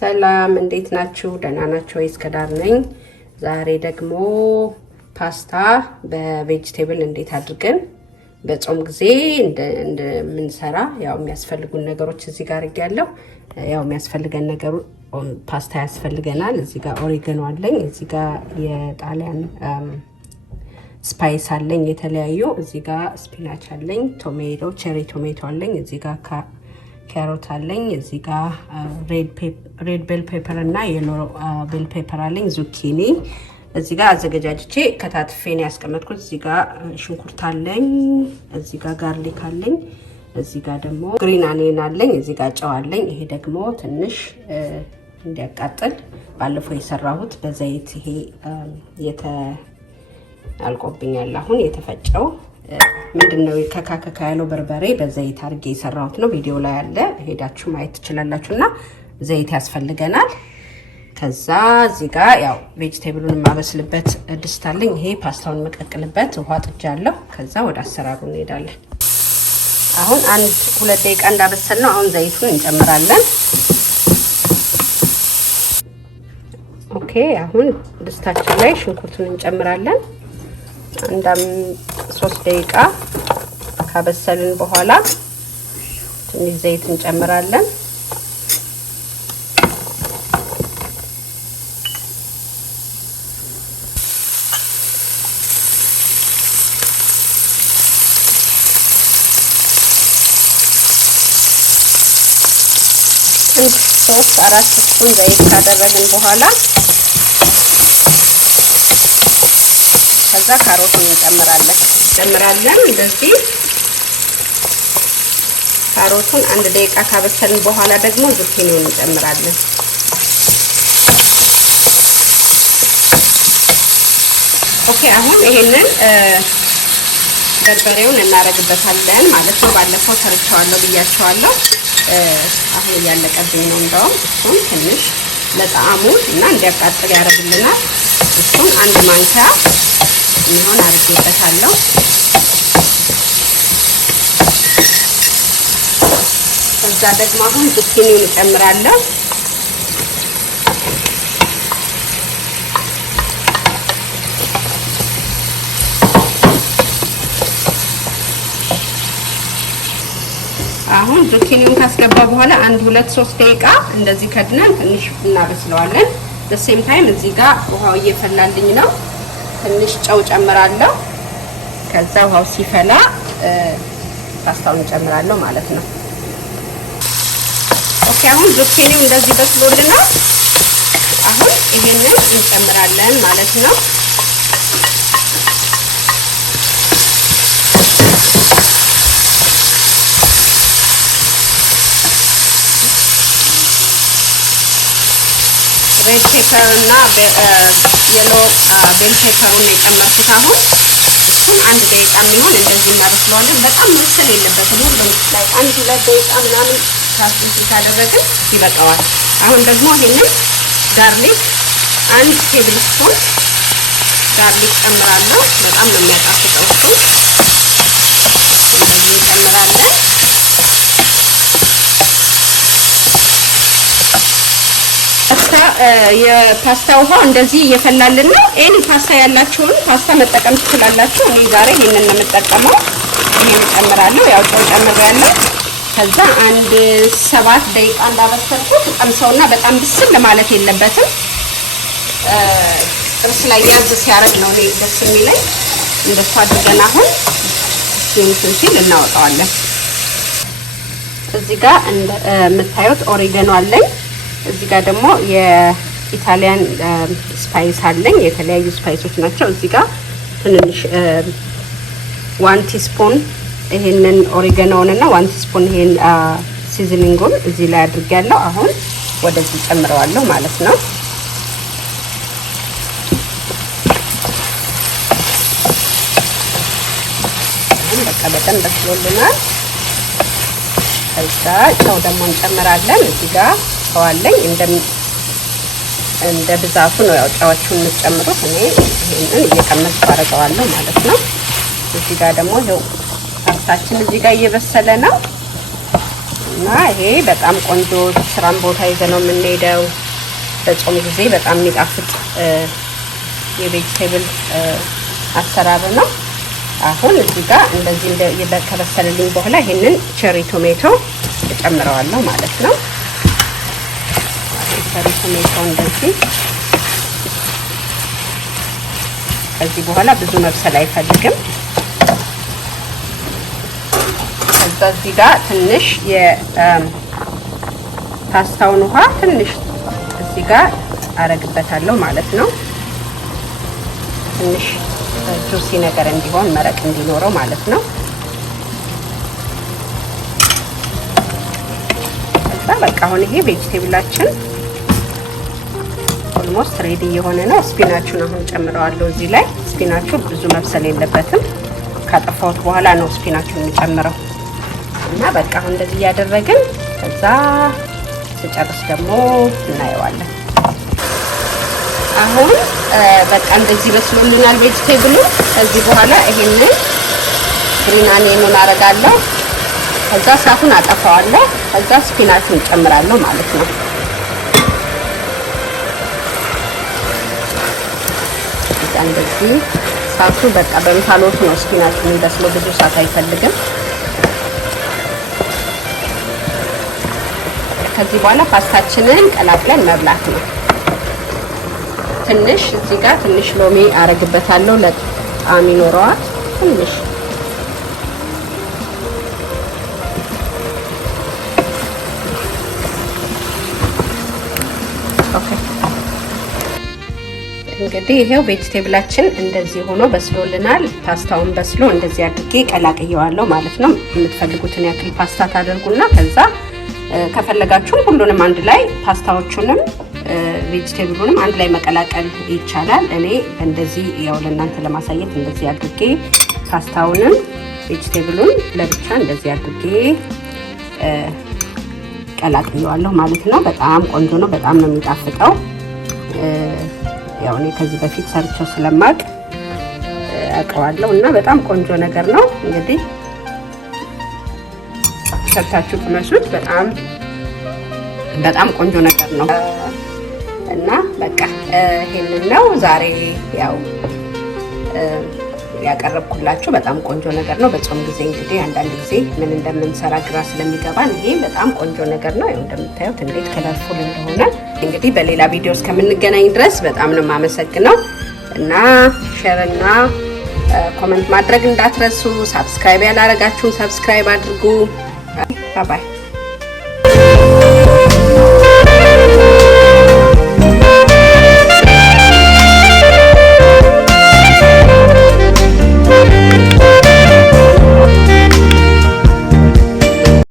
ሰላም እንዴት ናችሁ? ደህና ናችሁ ወይስ? ከዳር ነኝ። ዛሬ ደግሞ ፓስታ በቬጂቴብል እንዴት አድርገን በጾም ጊዜ እንደምንሰራ ያው የሚያስፈልጉን ነገሮች እዚህ ጋር ያለው ያው የሚያስፈልገን ነገር ፓስታ ያስፈልገናል። እዚህ ጋር ኦሪጋኖ አለኝ፣ እዚህ ጋር የጣሊያን ስፓይስ አለኝ የተለያዩ፣ እዚህ ጋር ስፒናች አለኝ፣ ቶሜቶ ቸሪ ቶሜቶ አለኝ፣ እዚህ ጋር ካሮት አለኝ፣ እዚህ ጋር ሬድ ቤል ፔፐር እና የሎ ቤል ፔፐር አለኝ፣ ዙኪኒ እዚህ ጋር አዘገጃጅቼ ከታትፌን ያስቀመጥኩት። እዚህ ጋር ሽንኩርት አለኝ፣ እዚህ ጋር ጋርሊክ አለኝ፣ እዚህ ጋር ደግሞ ግሪን አኒየን አለኝ፣ እዚህ ጋር ጨው አለኝ። ይሄ ደግሞ ትንሽ እንዲያቃጥል ባለፈው የሰራሁት በዘይት ይሄ አልቆብኛል። አሁን የተፈጨው ምንድነው ከካከካ ያለው በርበሬ በዘይት አድርጌ የሰራሁት ነው። ቪዲዮ ላይ አለ፣ ሄዳችሁ ማየት ትችላላችሁና ዘይት ያስፈልገናል። ከዛ እዚህ ጋር ያው ቬጂቴብሉን ማበስልበት ድስት አለኝ። ይሄ ፓስታውን መቀቅልበት ውሃ ጥጃለሁ። ከዛ ወደ አሰራሩ እንሄዳለን። አሁን 1-2 ደቂቃ እንዳበሰል ነው። አሁን ዘይቱን እንጨምራለን። ኦኬ፣ አሁን ድስታችን ላይ ሽንኩርቱን እንጨምራለን። 3 ደቂቃ ካበሰልን በኋላ ትንሽ ዘይት እንጨምራለን። ሶስት 4 ስፑን ዘይት ካደረግን በኋላ ከዛ ካሮቱን እንጨምራለን። እንደዚህ ካሮቱን 1 ደቂቃ ካበሰልን በኋላ ደግሞ ዙኪኒውን እንጨምራለን። ኦኬ፣ አሁን ይሄንን በርበሬውን እናረግበታለን ማለት ነው። ባለፈው ሰርቻለሁ ብያቸዋለሁ። አሁን እያለቀብኝ ነው። እንደውም እሱን ትንሽ ለጣዕሙ እና እንዲያቃጥል ያደርግልናል። እሱን 1 ማንኪያ የሚሆን አድርጌበታለሁ። ከዛ ደግሞ አሁን ዙኪኒውን እጨምራለሁ። አሁን ዙኪኒውን ካስገባ በኋላ 1-2-3 ደቂቃ እንደዚህ ከድነን ትንሽ እናበስለዋለን። በሴም ታይም እዚህ ጋር ውሃው እየፈላልኝ ነው። ትንሽ ጨው ጨምራለሁ። ከዛ ውሃው ሲፈላ ፓስታውን ጨምራለሁ ማለት ነው። ኦኬ፣ አሁን ዙኪኒው እንደዚህ በስሎልናል። አሁን ይሄንን እንጨምራለን ማለት ነው። ሬድ ፔፐር እና የሎ ቤል ፔፐሩን የጨመርኩት አሁን እሱን 1 ደቂቃ የሚሆን እንደዚህ እናበስለዋለን። በጣም መብሰል የለበትም። ሁሉም ላይ 1-2 ደቂቃ ምናምን ካደረግን ይበቃዋል። አሁን ደግሞ ይሄንን ጋርሊክ 1 ቴብል ስፑን ጋርሊክ ጨምራለሁ። በጣም ነው የሚያጣፍጠው እሱ። እንደዚህ እንጨምራለን። የፓስታ ውሃው እንደዚህ እየፈላልን ነው። ኤኒ ፓስታ ያላችሁን ፓስታ መጠቀም ትችላላችሁ። እኔ ዛሬ ይሄንን ነው የምጠቀመው። ይሄን ጨምራለሁ። ያው ጨው ጨምሬያለሁ። ከዛ 7 ደቂቃ እንዳበሰልኩት ቀምሰውና በጣም ብስል ማለት የለበትም። ጥርስ ላይ ያዝ ሲያረግ ነው እኔ ደስ የሚለኝ። እንደሱ አድርገን አሁን ሲንትን ሲል እናወጣዋለን። እዚህ ጋር የምታዩት ኦሪጋኖ አለኝ። እዚህ ጋር ደግሞ የኢጣሊያን ስፓይስ አለኝ። የተለያዩ ስፓይሶች ናቸው። እዚህ ጋር ትንሽ 1 ቲስፑን ይሄንን ኦሪጋኖውን እና 1 ቲስፑን ይሄን ሲዝኒንጉን እዚህ ላይ አድርጌያለሁ። አሁን ወደዚህ ጨምረዋለሁ ማለት ነው። አሁን በቃ በደንብ በስሎልናል። ከዛ ጨው ደግሞ እንጨምራለን። እዚህ ጋር ጨዋለኝ እንደ ብዛቱ ነው ያው ጨዋቹን የምትጨምሩት። እኔ ይሄንን እየቀመስኩ አደርገዋለሁ ማለት ነው። እዚህ ጋር ደግሞ ይሄው ፓስታችን እዚህ ጋር እየበሰለ ነው። እና ይሄ በጣም ቆንጆ ስራም ቦታ ይዘነው የምንሄደው በጾም ጊዜ በጣም የሚጣፍጥ የቬጂቴብል አሰራር ነው። አሁን እዚህ ጋር እንደዚህ ከበሰለልኝ በኋላ ይሄንን ቸሪ ቶሜቶ እጨምረዋለሁ ማለት ነው። ቸሪ ቶሜቶ እንደዚህ ከዚህ በኋላ ብዙ መብሰል አይፈልግም። ከዛ እዚህ ጋር ትንሽ የፓስታውን ውሃ ትንሽ እዚህ ጋር አረግበታለሁ ማለት ነው። ትንሽ ጁሲ ነገር እንዲሆን መረቅ እንዲኖረው ማለት ነው። ከዛ በቃ አሁን ይሄ ቬጂቴብላችን ኦልሞስት ሬዲ የሆነ ነው። ስፒናቹን አሁን ጨምረዋለሁ እዚህ ላይ። ስፒናቹ ብዙ መብሰል የለበትም። ካጠፋሁት በኋላ ነው ስፒናቹን የምጨምረው እና በቃ አሁን እንደዚህ እያደረግን ከዛ ስጨርስ ደግሞ እናየዋለን። አሁን በቃ እንደዚህ በስሎልናል ቬጂቴብሉ። ከዚህ በኋላ ይሄንን ግሪን አኒየኑን አረጋለሁ። ከዛ እሳቱን አጠፋዋለሁ። ከዛ ስፒናቹን እጨምራለሁ ማለት ነው። እንደዚህ እሳቱ በቃ በእንፋሎቱ ነው ስፒናቹን የሚበስለው። ብዙ እሳት አይፈልግም። ከዚህ በኋላ ፓስታችንን ቀላቅለን መብላት ነው። ትንሽ እዚህ ጋር ትንሽ ሎሚ አረግበታለሁ ለጣዕም ይኖረዋል። ትንሽ ኦኬ። እንግዲህ ይሄው ቬጂቴብላችን እንደዚህ ሆኖ በስሎልናል። ፓስታውን በስሎ እንደዚህ አድርጌ ቀላቅየዋለሁ ማለት ነው። የምትፈልጉትን ያክል ፓስታ ታደርጉና ከዛ ከፈለጋችሁም ሁሉንም አንድ ላይ ፓስታዎቹንም ቬጂቴብሉንም አንድ ላይ መቀላቀል ይቻላል። እኔ እንደዚህ ያው ለእናንተ ለማሳየት እንደዚህ አድርጌ ፓስታውንም ቬጂቴብሉን ለብቻ እንደዚህ አድርጌ ቀላቅየዋለሁ ማለት ነው። በጣም ቆንጆ ነው። በጣም ነው የሚጣፍጠው። ያው እኔ ከዚህ በፊት ሰርቼው ስለማቅ አውቀዋለሁ እና በጣም ቆንጆ ነገር ነው። እንግዲህ ሰርታችሁ ቅመሱት። በጣም ቆንጆ ነገር ነው እና በቃ ይሄንን ነው ዛሬ ያው ያቀረብኩላችሁ። በጣም ቆንጆ ነገር ነው። በጾም ጊዜ እንግዲህ አንዳንድ ጊዜ ምን እንደምንሰራ ግራ ስለሚገባን ይሄ በጣም ቆንጆ ነገር ነው። ያው እንደምታዩት እንዴት ከለርፉል እንደሆነ። እንግዲህ በሌላ ቪዲዮ እስከምንገናኝ ድረስ በጣም ነው የማመሰግነው እና ሼር እና ኮሜንት ማድረግ እንዳትረሱ። ሳብስክራይብ ያላረጋችሁ ሳብስክራይብ አድርጉ። ባይ ባይ።